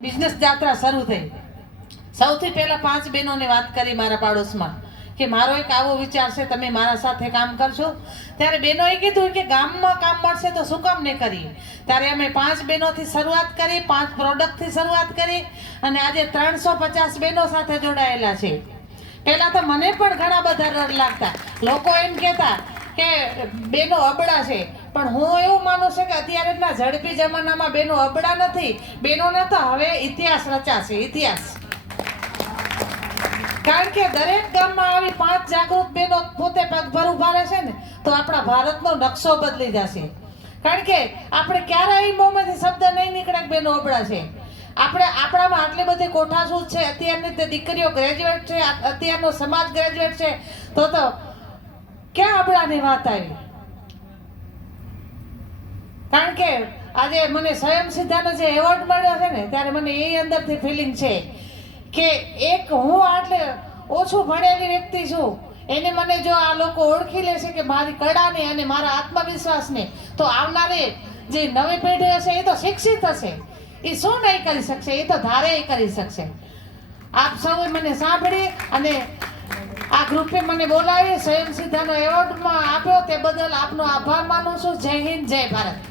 Business યાત્રા શરૂ થઈ. સૌથી પહેલા 5 બહેનોને વાત કરી મારા પાડોશમાં કે મારો એક આવો વિચાર છે, તમે મારા સાથે કામ કરશો. ત્યારે બહેનોએ કીધું કે ગામમાં કામ મળશે તો શું કામ નહીં કરીએ. ત્યારે અમે 5 બહેનોથી શરૂઆત કરી, 5 પ્રોડક્ટથી શરૂઆત કરી અને આજે 350 બહેનો સાથે જોડાયેલા છે. પહેલા તો મને પણ ઘણા બધા ડર લાગતા. લોકો એમ કહેતા કે બહેનો અબળા છે, પણ હું એવું માનું છું કે અત્યારેના ઝડપી જમાનામાં બહેનો અબળા નથી. બહેનોને તો હવે ઇતિહાસ રચાશે, ઇતિહાસ. કારણ કે દરેક ગામમાં આવી 5 જાગૃત બહેનો પોતે પગભર ઉભા રહેશે ને તો આપણા ભારતનો નકશો બદલી જશે. કારણ કે આપણે ક્યારેય મોંમાંથી શબ્દ નહીં નીકળે કે બહેનો અબળા છે. આપણામાં આટલી બધી કોઠાસૂઝ છે. અત્યારની તે દીકરીઓ ગ્રેજ્યુએટ છે, અત્યારનો સમાજ ગ્રેજ્યુએટ છે, તો ક્યાં અબળાની વાત આવી. કારણ કે આજે મને સ્વયં સિદ્ધાનો જે એવોર્ડ મળ્યો છે ને, ત્યારે મને એ અંદરથી ફિલિંગ છે કે એક હું આટલે ઓછું ભણેલી વ્યક્તિ છું, એને મને જો આ લોકો ઓળખી લેશે કે મારી કળાને અને મારા આત્મવિશ્વાસને, તો આવનારી જે નવી પેઢી હશે એ તો શિક્ષિત હશે. એ શું નહીં કરી શકશે, એ તો ધારે કરી શકશે. આપ સૌએ મને સાંભળી અને આ ગ્રુપે મને બોલાવી સ્વયં સિદ્ધાનો એવોર્ડમાં આપ્યો તે બદલ આપનો આભાર માનું છું. જય હિન્દ, જય ભારત.